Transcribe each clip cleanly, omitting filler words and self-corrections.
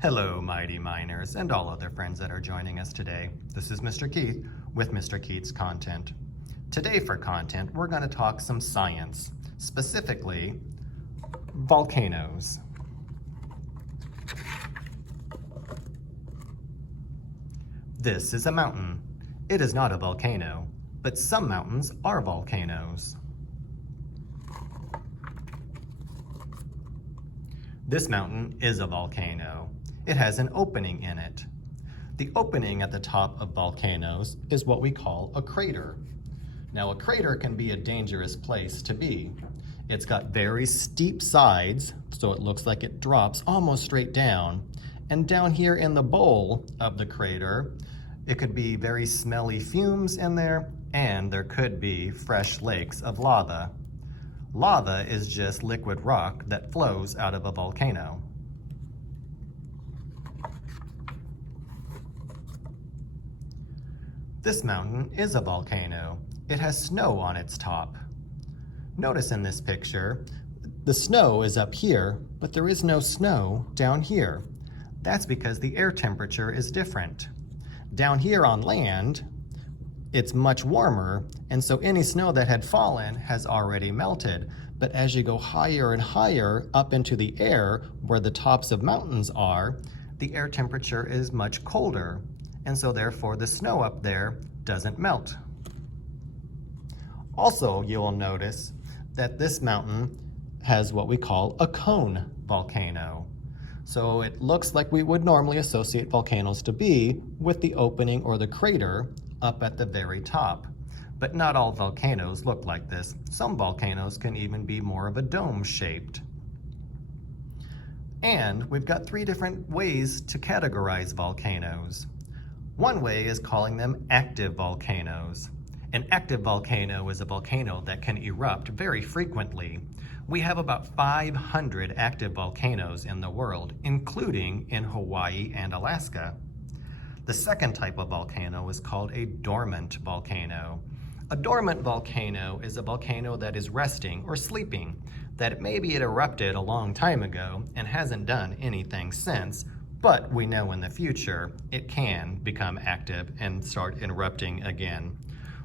Hello, mighty miners, and all other friends that are joining us today. This is Mr. Keith with Mr. Keith's Content. Today for content, we're going to talk some science, specifically volcanoes. This is a mountain. It is not a volcano, but some mountains are volcanoes. This mountain is a volcano. It has an opening in it. The opening at the top of volcanoes is what we call a crater. Now, a crater can be a dangerous place to be. It's got very steep sides, so it looks like it drops almost straight down. And down here in the bowl of the crater, it could be very smelly fumes in there, and there could be fresh lakes of lava. Lava is just liquid rock that flows out of a volcano. This mountain is a volcano. It has snow on its top. Notice in this picture, the snow is up here, but there is no snow down here. That's because the air temperature is different. Down here on land, it's much warmer, and so any snow that had fallen has already melted. But as you go higher and higher up into the air, where the tops of mountains are, the air temperature is much colder, and so therefore the snow up there doesn't melt. Also, you'll notice that this mountain has what we call a cone volcano. So it looks like we would normally associate volcanoes to be with the opening or the crater up at the very top. But not all volcanoes look like this. Some volcanoes can even be more of a dome shaped. And we've got three different ways to categorize volcanoes. One way is calling them active volcanoes. An active volcano is a volcano that can erupt very frequently. We have about 500 active volcanoes in the world, including in Hawaii and Alaska. The second type of volcano is called a dormant volcano. A dormant volcano is a volcano that is resting or sleeping, that maybe it erupted a long time ago and hasn't done anything since, but we know in the future it can become active and start erupting again.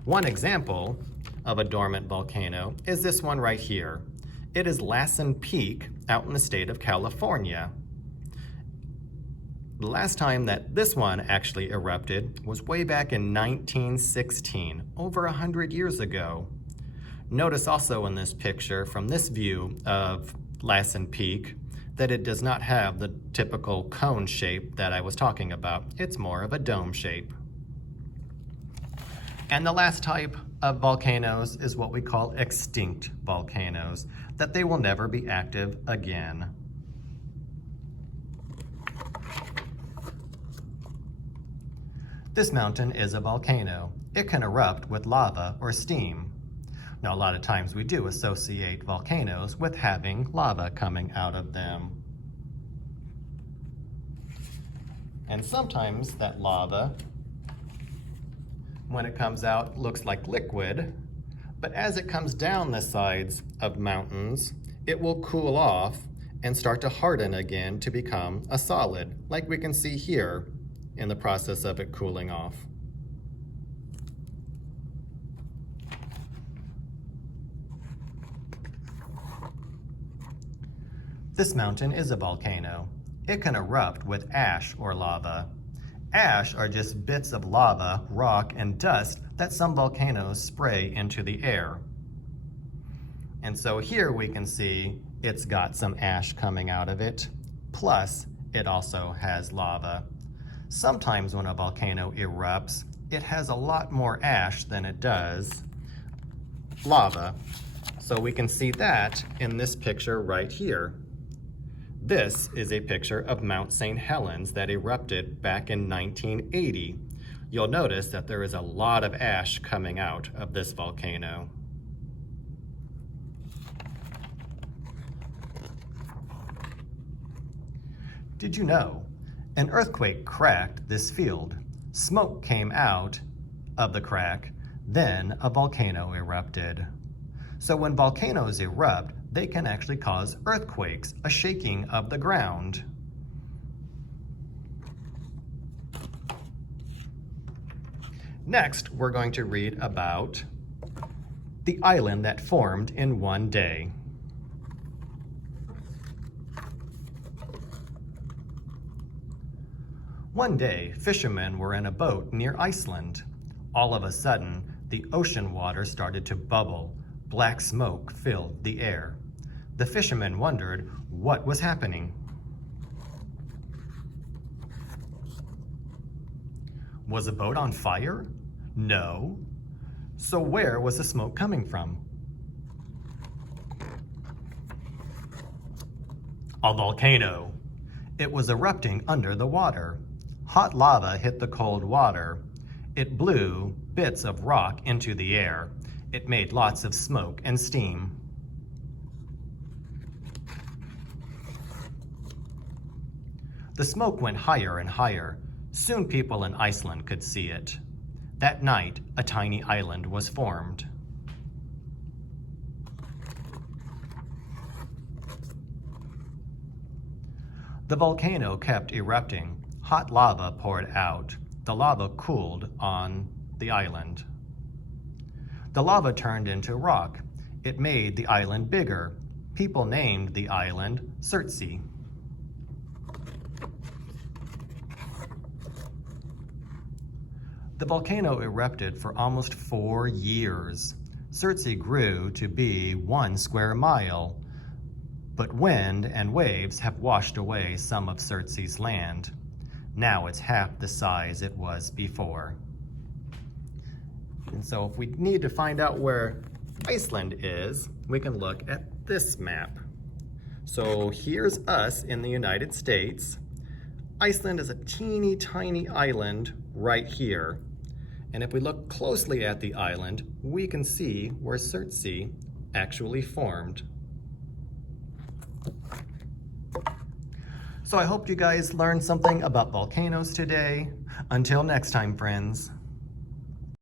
One example of a dormant volcano is this one right here. It is Lassen Peak out in the state of California. The last time that this one actually erupted was way back in 1916, over 100 years ago. Notice also in this picture from this view of Lassen Peak that it does not have the typical cone shape that I was talking about. It's more of a dome shape. And the last type of volcanoes is what we call extinct volcanoes, that they will never be active again. This mountain is a volcano. It can erupt with lava or steam. Now, a lot of times we do associate volcanoes with having lava coming out of them. And sometimes that lava, when it comes out, looks like liquid, but as it comes down the sides of mountains, it will cool off and start to harden again to become a solid, like we can see here in the process of it cooling off. This mountain is a volcano. It can erupt with ash or lava. Ash are just bits of lava, rock, and dust that some volcanoes spray into the air. And so here we can see it's got some ash coming out of it, plus it also has lava. Sometimes when a volcano erupts, it has a lot more ash than it does lava. So we can see that in this picture right here. This is a picture of Mount St. Helens that erupted back in 1980. You'll notice that there is a lot of ash coming out of this volcano. Did you know an earthquake cracked this field? Smoke came out of the crack, then a volcano erupted. So when volcanoes erupt, they can actually cause earthquakes, a shaking of the ground. Next, we're going to read about the island that formed in one day. One day, fishermen were in a boat near Iceland. All of a sudden, the ocean water started to bubble. Black smoke filled the air. The fishermen wondered what was happening. Was the boat on fire? No. So where was the smoke coming from? A volcano. It was erupting under the water. Hot lava hit the cold water. It blew bits of rock into the air. It made lots of smoke and steam. The smoke went higher and higher. Soon people in Iceland could see it. That night, a tiny island was formed. The volcano kept erupting. Hot lava poured out. The lava cooled on the island. The lava turned into rock. It made the island bigger. People named the island Surtsey. The volcano erupted for almost 4 years. Surtsey grew to be 1 square mile, but wind and waves have washed away some of Surtsey's land. Now it's half the size it was before. And so if we need to find out where Iceland is, we can look at this map. So here's us in the United States. Iceland is a teeny tiny island right here. And if we look closely at the island, we can see where Surtsey actually formed. So I hope you guys learned something about volcanoes today. Until next time, friends.